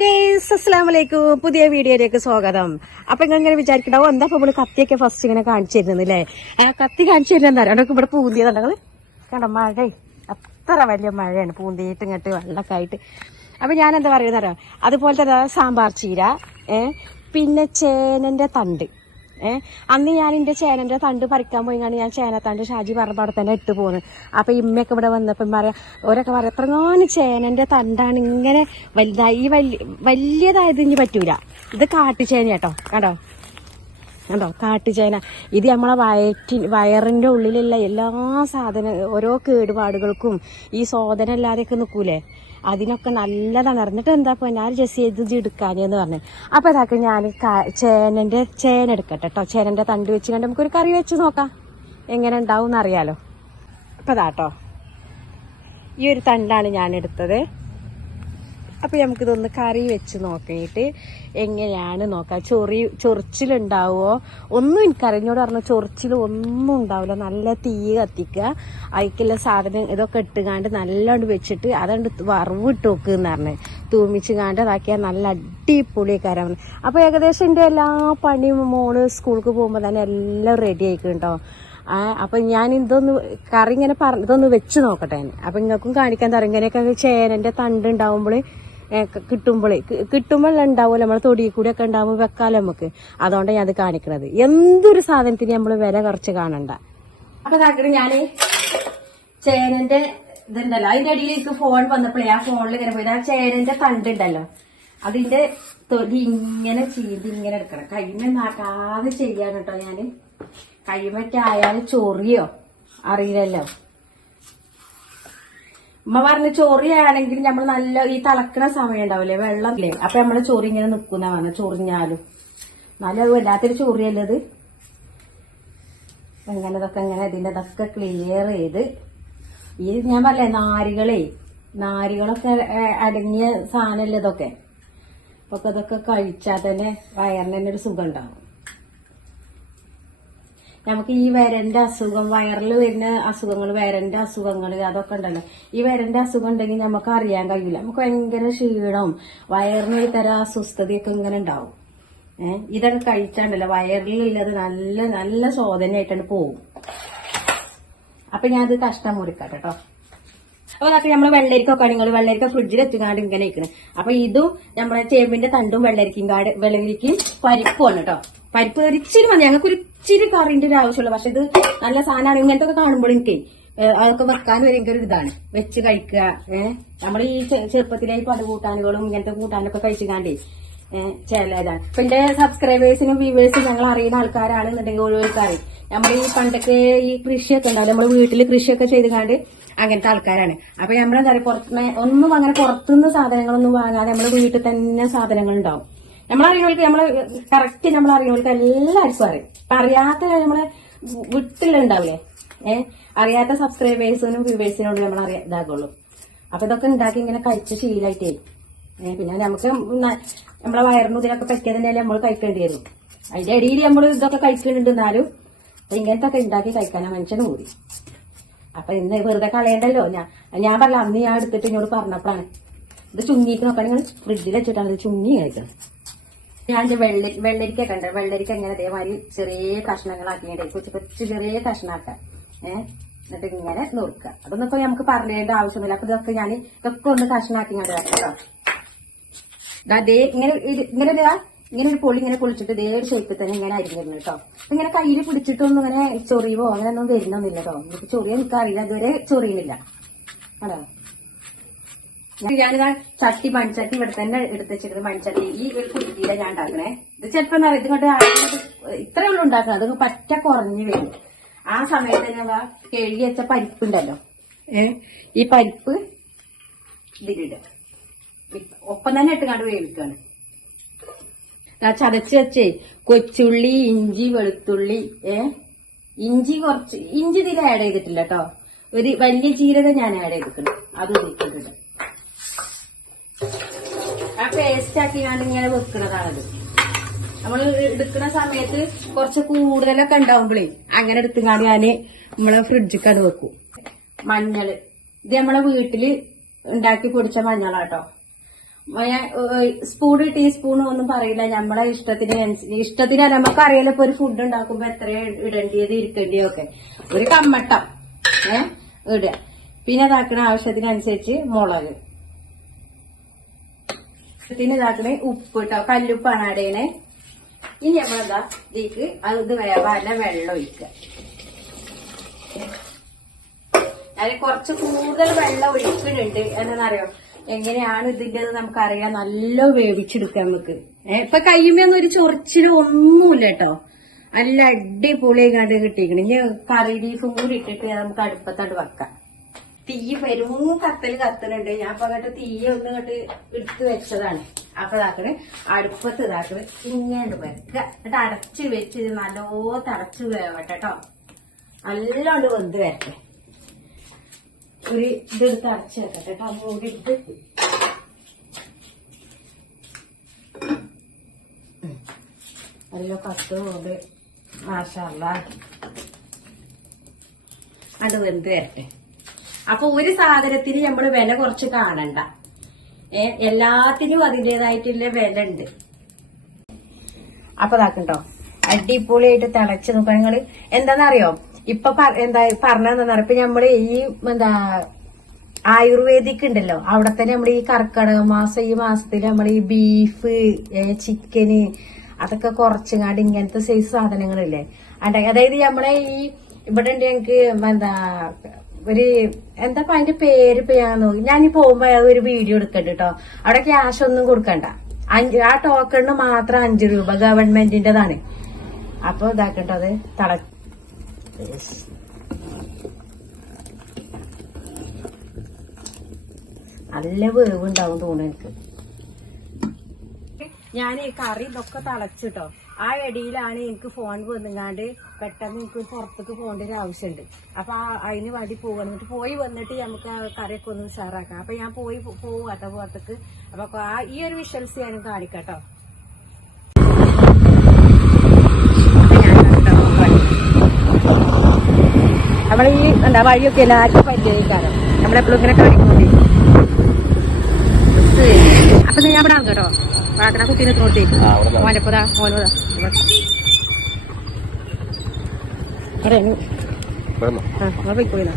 Guys, അസ്സലാമു അലൈക്കും. പുതിയ വീഡിയോയിലേക്ക് സ്വാഗതം. അപ്പൊ ഇങ്ങനെ വിചാരിക്കണ്ടാവും എന്താ ഇപ്പൊ നമ്മള് കത്തിയൊക്കെ ഫസ്റ്റ് ഇങ്ങനെ കാണിച്ചു തരുന്നില്ലേ? ആ കത്തി കാണിച്ചു തരുന്ന എന്താ പറയുക, ഇവിടെ പൂന്തിയതുണ്ടങ്ങള് കണ്ട മഴ, അത്ര വലിയ മഴയാണ്, പൂന്തിയിട്ട് ഇങ്ങോട്ട് വെള്ളമൊക്കെ ആയിട്ട്. അപ്പൊ ഞാൻ എന്താ പറയുന്നറിയോ, അതുപോലത്തെ സാമ്പാർ ചീര, പിന്നെ ചേനന്റെ തണ്ട്. അന്ന് ഞാൻ എന്റെ ചേനന്റെ തണ്ട് പറിക്കാൻ പോയിങ്ങാണ് ഞാൻ ചേനത്തണ്ട് ഷാജി പറഞ്ഞ അവിടെ തന്നെ ഇട്ട് പോണ്. അപ്പൊ ഇമ്മയൊക്കെ ഇവിടെ വന്നപ്പം പറയാ, ഓരൊക്കെ പറയാം എത്രങ്ങാനും ചേനന്റെ തണ്ടാണ് ഇങ്ങനെ വലുതായി, ഈ വലിയതായത് ഇനി പറ്റൂല. ഇത് കാട്ടുചേന കേട്ടോ, കണ്ടോ കാട്ടുചേന. ഇത് നമ്മളെ വയറിന്റെ ഉള്ളിലുള്ള എല്ലാ ഓരോ കേടുപാടുകൾക്കും ഈ സോദന ഇല്ലാതെയൊക്കെ നിൽക്കൂലേ, അതിനൊക്കെ നല്ലതാണ്. അറിഞ്ഞിട്ട് എന്താ ഞാൻ ജസ്റ്റ് ചെയ്ത് എടുക്കാനെന്ന് പറഞ്ഞു. അപ്പൊ ഇതാക്കി ഞാൻ ചേന എടുക്കട്ടെ കേട്ടോ. ചേനന്റെ തണ്ട് വെച്ച് കണ്ട് നമുക്കൊരു കറി വെച്ച് നോക്കാം എങ്ങനെ ഉണ്ടാവും എന്നറിയാലോ. അപ്പൊ ഇതാട്ടോ, ഈ ഒരു തണ്ടാണ് ഞാൻ എടുത്തത്. അപ്പൊ നമുക്കിതൊന്ന് കറി വെച്ച് നോക്കിയിട്ട് എങ്ങനെയാണ് നോക്കാം. ചൊറിച്ചിലുണ്ടാവുമോ ഒന്നും എനിക്കറിഞ്ഞോട് പറഞ്ഞു. ചൊറിച്ചിൽ ഒന്നും ഉണ്ടാവില്ല. നല്ല തീ കത്തിക്കുക, അതിക്കുള്ള സാധനം ഇതൊക്കെ ഇട്ടുകാണ്ട് നല്ലോണ്ട് വെച്ചിട്ട് അതുകൊണ്ട് വറവിട്ട് വെക്കുന്ന പറഞ്ഞ് തൂമിച്ച് കാണ്ട് അതാക്കിയാൽ നല്ല അടിപൊളി കരം. അപ്പൊ ഏകദേശം എൻ്റെ എല്ലാ പണിയും മോള് സ്കൂൾക്ക് പോകുമ്പോൾ തന്നെ എല്ലാം റെഡി ആയിക്കുണ്ടോ. അപ്പൊ ഞാൻ ഇതൊന്ന് കറി ഇങ്ങനെ ഇതൊന്ന് വെച്ച് നോക്കട്ടെ. അപ്പൊ നിങ്ങൾക്കും കാണിക്കാൻ തരാം ഇങ്ങനെയൊക്കെ ചേനന്റെ തണ്ട് ഉണ്ടാവുമ്പോൾ കിട്ടുമ്പോൾ ഉണ്ടാവുമല്ലോ നമ്മളെ തൊടിയിൽ കൂടെ ഒക്കെ ഉണ്ടാവുമ്പോൾ വെക്കാലോ നമുക്ക്. അതുകൊണ്ടാണ് ഞാൻ അത് കാണിക്കണത്. എന്തൊരു സാധനത്തിന് നമ്മൾ വില കുറച്ച് കാണണ്ട. അപ്പൊ കാണിക്കണ ഞാന് ചേനന്റെ ഇതുണ്ടല്ലോ, അതിന്റെ അടിയിലേക്ക് ഫോൺ വന്നപ്പോഴേ ആ ഫോണിൽ ഇങ്ങനെ പോയി ആ ചേനന്റെ തണ്ടുണ്ടല്ലോ അതിന്റെ തൊടി ഇങ്ങനെ ചീന്തി ഇങ്ങനെ എടുക്കണം. കൈമ നാക്കാതെ ചെയ്യാണ് കേട്ടോ ഞാന്. കൈമറ്റായാലും ചൊറിയോ അറിയില്ലല്ലോ. ഉമ്മ പറഞ്ഞ ചൊറിയാണെങ്കിൽ നമ്മൾ നല്ല ഈ തിളക്കണ സമയം ഉണ്ടാവില്ലേ, വെള്ളമില്ലേ, അപ്പൊ നമ്മള് ചൊറി ഇങ്ങനെ നിക്കുന്ന പറഞ്ഞ ചൊറിഞ്ഞാലും നല്ല വല്ലാത്തൊരു ചൊറിയല്ലത്. എങ്ങനെ ഇതൊക്കെ ഇങ്ങനെ ഇതിന്റെ ഇതൊക്കെ ക്ലിയർ ചെയ്ത് ഈ ഞാൻ പറഞ്ഞേ നാരികളൊക്കെ അടങ്ങിയ സാധനമല്ലേ ഇതൊക്കെ. അപ്പൊ ഇതൊക്കെ കഴിച്ചാൽ തന്നെ വയറിന് തന്നെ ഒരു സുഖം ഉണ്ടാവും. നമുക്ക് ഈ വരന്റെ അസുഖം, വയറിൽ വരുന്ന അസുഖങ്ങൾ, വരന്റെ അസുഖങ്ങൾ അതൊക്കെ ഉണ്ടല്ലോ. ഈ വരന്റെ അസുഖം ഉണ്ടെങ്കിൽ നമുക്ക് അറിയാൻ കഴിയില്ല. നമുക്ക് ഭയങ്കര ക്ഷീണവും വയറിന് ഒരു തരം അസ്വസ്ഥതയൊക്കെ ഇങ്ങനെ ഉണ്ടാവും. ഇതൊക്കെ കഴിച്ചാണ്ടല്ലോ വയറിലുള്ളത് നല്ല നല്ല ശോധനയായിട്ടാണ് പോകും. അപ്പൊ ഞാനത് കഷ്ടം മുറിക്കട്ടെ കേട്ടോ. അപ്പൊ അതൊക്കെ നമ്മള് വെള്ളരിക്കൊക്കെ നിങ്ങൾ വെള്ളരിക്ക ഫ്രിഡ്ജിൽ എത്തിക്കാണ്ട് ഇങ്ങനെ ഇരിക്കണം. അപ്പൊ ഇതും നമ്മളെ ചേമ്പിന്റെ തണ്ടും വെള്ളരിക്കും പരിപ്പുമാണ് കേട്ടോ. പരിപ്പ് ഒരു ഇച്ചിരി മതി, ഞങ്ങൾക്ക് ഒരു ഇച്ചിരി കറിന്റെ ഒരു ആവശ്യമുള്ളൂ. പക്ഷെ ഇത് നല്ല സാധനമാണ്. ഇങ്ങനത്തെ ഒക്കെ കാണുമ്പോൾ എനിക്ക് അതൊക്കെ വെക്കാൻ വരെ എനിക്കൊരു ഇതാണ് വെച്ച് കഴിക്കുക. നമ്മൾ ഈ ചെറുപ്പത്തിലെ പടുകൂട്ടാനുകളും ഇങ്ങനത്തെ കൂട്ടാനൊക്കെ കഴിച്ചുകാണ്ടേ ചിലതാണ്. ഇപ്പൊ എന്റെ സബ്സ്ക്രൈബേഴ്സിനും വ്യൂവേഴ്സും ഞങ്ങൾ അറിയുന്ന ആൾക്കാരാണെന്നുണ്ടെങ്കിൽ ഓരോരുത്തർ നമ്മൾ ഈ പണ്ടൊക്കെ ഈ കൃഷിയൊക്കെ ഉണ്ടാവില്ല, നമ്മള് വീട്ടില് കൃഷിയൊക്കെ ചെയ്തുകാണ്ട് അങ്ങനത്തെ ആൾക്കാരാണ്. അപ്പൊ നമ്മളെന്താ പറയുക, ഒന്നും അങ്ങനെ പുറത്തുനിന്ന് സാധനങ്ങളൊന്നും വാങ്ങാതെ നമ്മള് വീട്ടിൽ തന്നെ സാധനങ്ങൾ ഉണ്ടാവും. നമ്മളറിയുന്നവർക്ക് കറക്റ്റ് നമ്മളറിയുന്നവർക്ക് എല്ലാവർക്കും അറിയും. അറിയാത്ത നമ്മളെ വീട്ടിലുണ്ടാവില്ലേ, അറിയാത്ത സബ്സ്ക്രൈബേഴ്സിനും വ്യൂവേഴ്സിനോട് നമ്മൾ ഇതാകുള്ളൂ. അപ്പൊ ഇതൊക്കെ ഉണ്ടാക്കി ഇങ്ങനെ കഴിച്ച് ശീലമായിട്ടേ പിന്നെ നമുക്ക് നമ്മളെ വയറിന് ഇതിനൊക്കെ പറ്റിയതിനാലും നമ്മൾ കഴിക്കേണ്ടി വരും. അതിന്റെ ഇടയിൽ നമ്മൾ ഇതൊക്കെ കഴിക്കുന്നുണ്ട്. എന്നാലും ഇങ്ങനത്തെ ഒക്കെ ഉണ്ടാക്കി കഴിക്കാനാ മനുഷ്യന് കൂടി. അപ്പൊ ഇന്ന് വെറുതെ കളയണ്ടല്ലോ. ഞാൻ പറഞ്ഞ അന്ന് ഞാൻ എടുത്തിട്ട് ഇങ്ങോട്ട് പറഞ്ഞപ്പോഴാണ് ഇത് ചുങ്ങിക്ക് നോക്കാൻ നിങ്ങൾ ഫ്രിഡ്ജിൽ വെച്ചിട്ടാണ് ഇത് ചുങ്ങി കഴിക്കുന്നത്. ഞാൻ വെള്ളരിക്ക കണ്ട വെള്ളരിക്ക എങ്ങനെ അതേമാതിരി ചെറിയ കഷ്ണങ്ങളാക്കിയിട്ട് കൊച്ചു ചെറിയ കഷ്ണാക്കാം. എന്നിട്ട് ഇങ്ങനെ നുറുക്കുക. അതൊന്നും ഇപ്പൊ നമുക്ക് പറയേണ്ട ആവശ്യമില്ല. അപ്പൊ ഇതൊക്കെ ഞാൻ ഇതൊക്കെ ഒന്ന് കഷ്ണാക്കി ഞാൻ കേട്ടോ. അതേ ഇങ്ങനെ ഇങ്ങനെ ഒരു പൊളി ഇങ്ങനെ പൊളിച്ചിട്ട് ഇതേ ഒരു ഷേപ്പിൽ തന്നെ ഇങ്ങനെ അരിഞ്ഞിരുന്നു കേട്ടോ. ഇങ്ങനെ കയ്യിൽ പിടിച്ചിട്ടൊന്നും ഇങ്ങനെ ചൊറിയോ അങ്ങനെ ഒന്നും വരുന്നൊന്നുമില്ല കേട്ടോ. എനിക്ക് ചൊറിയോ എനിക്കറിയില്ല, ഇതുവരെ ചൊറിയുന്നില്ല. അതോ ഞാനിതാ ചട്ടി മൺചട്ടി ഇവിടെ തന്നെ എടുത്ത് വെച്ചിട്ട് മൺചട്ടി ഈ ഒരു കുട്ടിയിലെ ഞാൻ ഉണ്ടാക്കണേ. ഇത് ചിലപ്പോ എന്താ പറയുക, ഇങ്ങോട്ട് ഇത്രയേ ഉള്ളൂ ഉണ്ടാക്കുന്നത്. അത് പറ്റ കുറഞ്ഞു വരും. ആ സമയത്ത് തന്നെ കഴുകി വെച്ച പരിപ്പുണ്ടല്ലോ, ഈ പരിപ്പ് ഇതിലിടുക. ഒപ്പം തന്നെ ഇട്ടുകാണ്ട് വേവിക്കാണ്. ചതച്ച് വെച്ചേ കൊച്ചുള്ളി, ഇഞ്ചി, വെളുത്തുള്ളി, ഇഞ്ചി ഇതിൽ ആഡ് ചെയ്തിട്ടില്ല കേട്ടോ. ഒരു വലിയ ജീരകം ഞാൻ ആഡ് ചെയ്തിട്ടുണ്ട്, അത് ഇതിട്ടുണ്ട്. ആ പേസ്റ്റ് ആക്കി ഞാൻ ഇങ്ങനെ വെക്കണതാണത്. നമ്മൾ എടുക്കുന്ന സമയത്ത് കുറച്ച് കൂടുതലൊക്കെ ഉണ്ടാവുമ്പോഴേ അങ്ങനെ എടുത്തുകാണ്ട് ഞാന് നമ്മളെ ഫ്രിഡ്ജിക്ക് അത് വെക്കും. മഞ്ഞള് ഇത് നമ്മളെ വീട്ടില് ഉണ്ടാക്കി പൊടിച്ച മഞ്ഞളാട്ടോ. സ്പൂണ് ടീസ്പൂണും ഒന്നും പറയില്ല. നമ്മളെ ഇഷ്ടത്തിന് നമുക്കറിയാലോ ഇപ്പൊ ഒരു ഫുഡ് ഉണ്ടാക്കുമ്പോ എത്ര ഇടേണ്ടിയത് ഇരിക്കേണ്ടിയോ ഒക്കെ. ഒരു കമ്മട്ടം ഇടുക. പിന്നെ ഇതാക്കണ ആവശ്യത്തിനനുസരിച്ച് മുളക്, ഇതാക്കണ ഉപ്പ് കേട്ടോ, കല്ലുപ്പാണ് അടയണേ. ഇനി നമ്മളെന്താ ഇതിക്ക് അത് വേവാന വെള്ളം ഒഴിക്കുക. ഞാൻ കുറച്ച് കൂടുതൽ വെള്ളം ഒഴിക്കുന്നുണ്ട്. എന്താണെന്നറിയോ, എങ്ങനെയാണ് ഇതിൻ്റെത് നമുക്കറിയാം. നല്ല വേവിച്ചെടുക്കാം നമുക്ക്. ഇപ്പൊ കയ്യുമ്പൊന്നും ഒരു ചൊറിച്ചിലും ഒന്നുമില്ല കേട്ടോ. നല്ല അടിപൊളി കണ്ട് കിട്ടിയിരിക്കണം. ഇനി കറി ബീഫും കൂടി ഇട്ടിട്ട് നമുക്ക് അടുപ്പത്തോട്ട് വെക്കാം. തീ വരും കത്തലുണ്ട്. ഞാൻ അപ്പൊ അങ്ങോട്ട് തീയെ ഒന്ന് ഇങ്ങോട്ട് എടുത്ത് വെച്ചതാണ്. അപ്പൊ ഇതാക്കണ് അടുപ്പത്ത് ഇതാക്കണ് ഇങ്ങനെ വെക്കുക. എന്നിട്ട് അടച്ച് വെച്ച് നല്ലോ തടച്ച് വേവട്ടെ കേട്ടോ. നല്ലോണ്ട് വെന്ത് വരട്ടെ. ഒരു ഇതെടുത്ത് അടച്ച് വെക്കട്ടെ കേട്ടോ. മൂടി ഇട്ട് നല്ല കത്തുകൊണ്ട് മാഷാഅല്ലാ അത് വെന്ത് വരട്ടെ. അപ്പൊ ഒരു സാധനത്തിന് നമ്മള് വില കുറച്ച് കാണണ്ട. എല്ലാത്തിനും അതിൻ്റെതായിട്ടുള്ള വില ഉണ്ട്. അപ്പൊ ഇതാക്കട്ടോ അടിപൊളിയായിട്ട് തിളച്ച് നോക്കാം. നിങ്ങള് എന്താന്നറിയോ ഇപ്പൊ പറഞ്ഞെന്താന്നറിയോ, ഇപ്പൊ നമ്മള് ഈ ആയുർവേദിക് ഉണ്ടല്ലോ, അവിടെ തന്നെ നമ്മൾ ഈ കർക്കിടക മാസം ഈ മാസത്തിൽ നമ്മൾ ഈ ബീഫ് ചിക്കന് അതൊക്കെ കുറച്ചുങ്ങാണ്ട് ഇങ്ങനത്തെ സൈസ് സാധനങ്ങളില്ലേ. അതായത് നമ്മളെ ഈ ഇവിടെ ഉണ്ട് ഞങ്ങക്ക് ഒരു അതിന്റെ പേര് ഇപ്പൊ ഞാൻ നോക്കി. ഞാനീ പോകുമ്പോ ഒരു വീഡിയോ എടുക്കണ്ട കേട്ടോ. അവിടെ ക്യാഷ് ഒന്നും കൊടുക്കണ്ട. ആ ടോക്കണിന് മാത്രം 5 രൂപ ഗവൺമെന്റിന്റെതാണ്. അപ്പൊ ഇതാക്കട്ടോ അത് നല്ല വേവ് ഉണ്ടാവും തോന്നുന്നു എനിക്ക്. ഞാൻ ഈ കറി ഇതൊക്കെ തിളച്ചിട്ടോ. ആ ഇടയിലാണ് എനിക്ക് ഫോൺ വന്നുങ്ങാണ്ട് പെട്ടെന്ന് എനിക്ക് പുറത്തേക്ക് പോകേണ്ട ഒരു ആവശ്യമുണ്ട്. അപ്പൊ അതിന് വേണ്ടി പോകണം. എന്നിട്ട് പോയി വന്നിട്ട് നമുക്ക് ആ കറിയൊക്കെ ഒന്ന് ഉഷാറാക്കാം. അപ്പൊ ഞാൻ പോവാട്ടോ പുറത്തേക്ക്. അപ്പൊ ഈ ഒരു വിഷ്വൽസ് ഞാനും കാണിക്കാട്ടോ. നമ്മളെ ഈ വഴിയൊക്കെ എല്ലാവർക്കും പരിചയിക്കാറ്. നമ്മളെപ്പോഴും ഇങ്ങനെ കാണിക്കൊണ്ടേ. അപ്പൊ ഞാൻ ഇവിടെ ആണ് കേട്ടോ. പ്രാർത്ഥന കുട്ടീനെ തോട്ടി മോനപ്പതാ മോനോതാ അറിയാ പോയിക്കോയില്ല.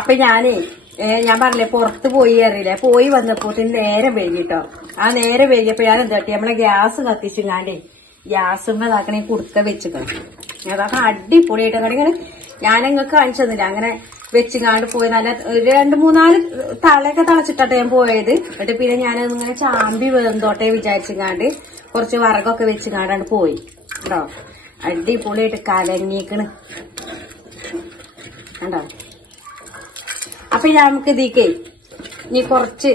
അപ്പൊ ഞാൻ പറഞ്ഞില്ലേ പുറത്ത് പോയി അറിയില്ല. പോയി വന്നപ്പോ നേരം വൈകിട്ടോ. ആ നേരം വൈകിയപ്പോ ഞാൻ എന്താ നമ്മളെ ഗ്യാസ് കത്തിച്ചിങ്ങാണ്ടേ ഗ്യാസുമ്മ ഇതാക്കണേ കുടുക്ക വെച്ചിക്കണം. അതൊക്കെ അടിപൊളിയായിട്ട് ഇങ്ങനെ ഞാൻ നിങ്ങൾക്ക് കാണിച്ചു തന്നില്ല. അങ്ങനെ വെച്ചിങ്ങാണ്ട് പോയി നല്ല 2-3 തളയൊക്കെ തളച്ചിട്ടാട്ടെ ഞാൻ പോയത്. എന്നിട്ട് പിന്നെ ഞാനതിങ്ങനെ ചാമ്പി വെന്തോട്ടെ വിചാരിച്ചിങ്ങാണ്ട് കുറച്ച് വറകൊക്കെ വെച്ചിങ്ങാണ്ടാണ് പോയി കേട്ടോ. അടിപൊളിയായിട്ട് കലങ്ങിക്കണ് കണ്ടോ. അപ്പൊ നമുക്ക് ഇതിക്കേ ഇനി കുറച്ച്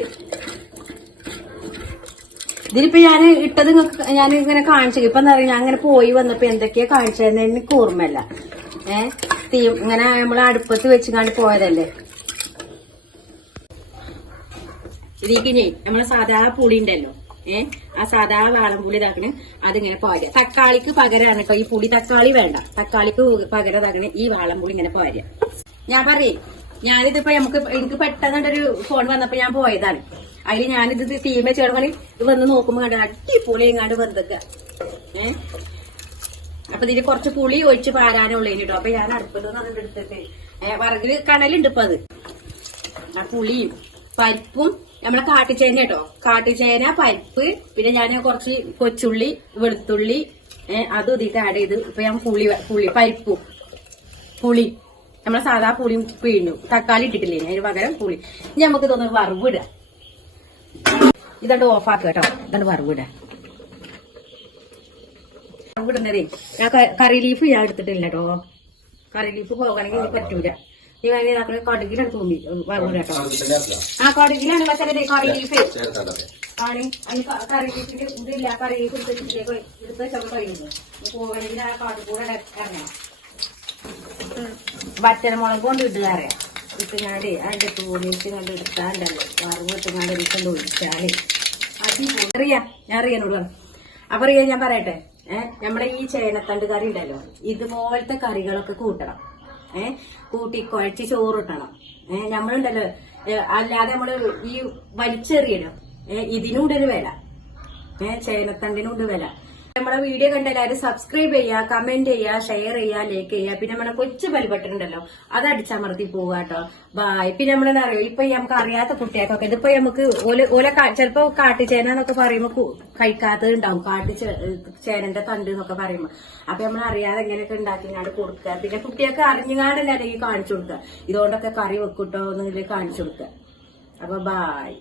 ഇതിലിപ്പോ ഞാൻ ഇട്ടത് ഞാൻ ഇങ്ങനെ കാണിച്ചു. ഇപ്പൊ എന്താ പറയുക, ഞാൻ അങ്ങനെ പോയി വന്നപ്പോ എന്തൊക്കെയാ കാണിച്ചതെന്ന് എനിക്ക് ഓർമ്മയില്ല. തീ ഇങ്ങനെ നമ്മൾ അടുപ്പത്ത് വെച്ചുകൊണ്ട് പോയതല്ലേ. ഇതിക്ക് നമ്മളെ സാധാ പുളി ഉണ്ടല്ലോ, ആ സാധാ വാളംപുളി ഇതാക്കണേ അതിങ്ങനെ പോരുക. തക്കാളിക്ക് പകരമാണ് കേട്ടോ ഈ പുളി. തക്കാളി വേണ്ട, തക്കാളിക്ക് പകരം ഇതാക്കണേ ഈ വാളംപുളി ഇങ്ങനെ പോരുക. ഞാൻ പറയേ ഞാനിതിപ്പോ എനിക്ക് പെട്ടെന്നൊരു ഫോൺ വന്നപ്പോ ഞാൻ പോയതാണ്. അതിൽ ഞാനിത് തീമ ചേർന്ന് വന്ന് നോക്കുമ്പോ കണ്ട അടിപൊളി എങ്ങാണ്ട് വെന്തൊക്കെ. അപ്പൊ ഇതിന് കുറച്ച് പുളി ഒഴിച്ച് പാരാനുള്ളതിന് കേട്ടോ. അപ്പൊ ഞാൻ അടുപ്പത്ത് നിന്ന് എടുത്തിട്ട് വറകില് കണലുണ്ട് ഇപ്പൊ അത്. ആ പുളിയും പരിപ്പും നമ്മളെ കാട്ടുചേന കേട്ടോ, കാട്ടുചേന പരിപ്പ്, പിന്നെ ഞാൻ കുറച്ച് കൊച്ചുള്ളി വെളുത്തുള്ളി അതും ഇതിട്ട് ആഡ് ചെയ്ത് ഇപ്പൊ ഞാൻ പരിപ്പും പുളി നമ്മളെ സാധാ പുളിയും പിഴിഞ്ഞു. തക്കാളി ഇട്ടിട്ടില്ലേ അതിന് പകരം പുളി. ഇനി നമുക്ക് തോന്നുന്നു വറവിടുക. ഇതണ്ട് ഓഫാക്കുക കേട്ടോ. ഇതണ്ട് വറവിടുക. വറവിടുന്നതേ ഞാൻ കറി ലീഫ് ഞാൻ എടുത്തിട്ടില്ല കേട്ടോ. കറി ലീഫ് പോകണമെങ്കിൽ ഇത് പറ്റൂല. ഈ വലിയ കടുകിലാണ് തൂമ്പി കേട്ടോ. ആ കടുകിലാണ് പക്ഷേ കറി ലീഫ് ആണ്. അതിന് കറി ലീഫിന്റെ ഇതില്ല, കറി ലീഫ് എടുത്ത് ചെറുപ്പം കഴിയുന്നു പോകണമെങ്കിൽ ആ കടുകൂടെ ഇറങ്ങണം. വറ്റൽമുളക് കൊണ്ട് ഇട്ടുകാറിയാം ഇട്ടുങ്ങാണ്ട് അതിന്റെ തൂണിച്ച് കണ്ട് എടുത്താണ്ടല്ലോ വറവ് ഇട്ടുങ്ങാണ്ട് ഇരിക്കൊണ്ട് ഒഴിച്ചാല് അറിയാം. ഞാൻ അറിയാനുള്ളൂ. അപ്പൊ അറിയാം, ഞാൻ പറയട്ടെ, നമ്മുടെ ഈ ചേനത്തണ്ട് കറി ഉണ്ടല്ലോ, ഇതുപോലത്തെ കറികളൊക്കെ കൂട്ടണം. കൂട്ടി കുഴച്ച് ചോറിട്ടണം. നമ്മളുണ്ടല്ലോ അല്ലാതെ നമ്മള് ഈ വലിച്ചെറിയല്ലോ, ഇതിനുണ്ടൊരു വില, ചേനത്തണ്ടിനുണ്ട് വില. നമ്മളെ വീഡിയോ കണ്ട എല്ലാവരും സബ്സ്ക്രൈബ് ചെയ്യുക, കമന്റ് ചെയ്യുക, ഷെയർ ചെയ്യുക, ലൈക്ക് ചെയ്യുക. പിന്നെ നമ്മളെ കൊച്ചു ബെൽബട്ടനുണ്ടല്ലോ അത് അടിച്ചമർത്തി പോവുക കേട്ടോ. ബായ്. പിന്നെ നമ്മളെന്താ അറിയോ, ഇപ്പൊ നമുക്ക് അറിയാത്ത കുട്ടികൾക്കൊക്കെ ഇതിപ്പോ നമുക്ക് ഓല ചിലപ്പോ കാട്ടുചേന എന്നൊക്കെ പറയുമ്പോ കഴിക്കാത്തത് ഉണ്ടാവും, ചേനന്റെ തണ്ട് എന്നൊക്കെ പറയുമ്പോ. അപ്പൊ നമ്മൾ അറിയാതെ എങ്ങനെയൊക്കെ ഉണ്ടാക്കിങ്ങാണ്ട് കൊടുക്കുക. പിന്നെ കുട്ടികൾക്ക് അറിഞ്ഞുകാണ്ടല്ലേ ഈ കാണിച്ചു കൊടുക്കുക, ഇതുകൊണ്ടൊക്കെ കറി വെക്കൂട്ടോ എന്നുള്ളത് കാണിച്ചു കൊടുക്കുക. അപ്പൊ ബായ്.